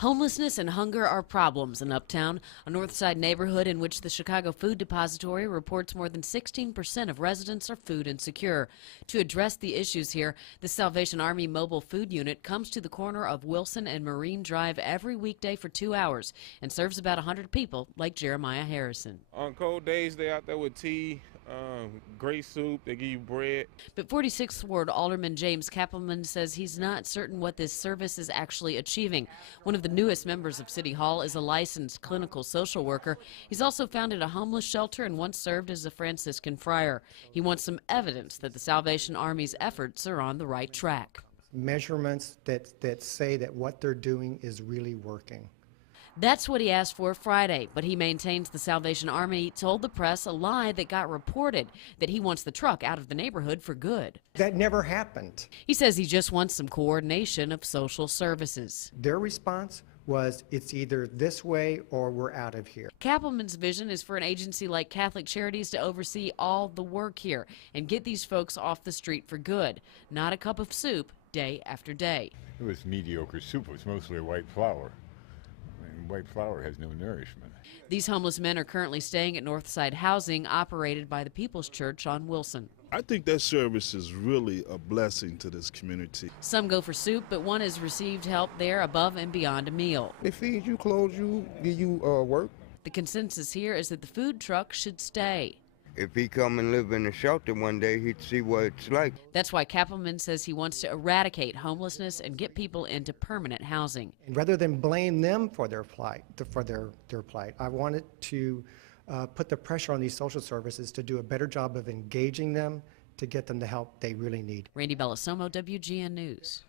Homelessness and hunger are problems in Uptown, a North Side neighborhood in which the Chicago Food Depository reports more than 16% of residents are food insecure. To address the issues here, the Salvation Army Mobile Food Unit comes to the corner of Wilson and Marine Drive every weekday for 2 hours and serves about 100 people like Jeremiah Harrison. On cold days, they're out there with tea, great soup, they give you bread. But 46th Ward Alderman James Cappleman says he's not certain what this service is actually achieving. One of the newest members of City Hall is a licensed clinical social worker. He's also founded a homeless shelter and once served as a Franciscan friar. He wants some evidence that the Salvation Army's efforts are on the right track. Measurements that say that what they're doing is really working. That's what he asked for Friday, but he maintains the Salvation Army told the press a lie that got reported, that he wants the truck out of the neighborhood for good. That never happened. He says he just wants some coordination of social services. Their response was, it's either this way or we're out of here. Cappleman's vision is for an agency like Catholic Charities to oversee all the work here and get these folks off the street for good, not a cup of soup day after day. It was mediocre soup. It was mostly white flour. White flour has no nourishment. These homeless men are currently staying at Northside Housing, operated by the People's Church on Wilson. I think that service is really a blessing to this community. Some go for soup, but one has received help there above and beyond a meal. They feed you, clothe you, give you work. The consensus here is that the food truck should stay. If he come and live in a shelter one day, he'd see what it's like. That's why Cappleman says he wants to eradicate homelessness and get people into permanent housing. And rather than blame them for their plight, I wanted to put the pressure on these social services to do a better job of engaging them to get them the help they really need. Randy Bellasomo, WGN News.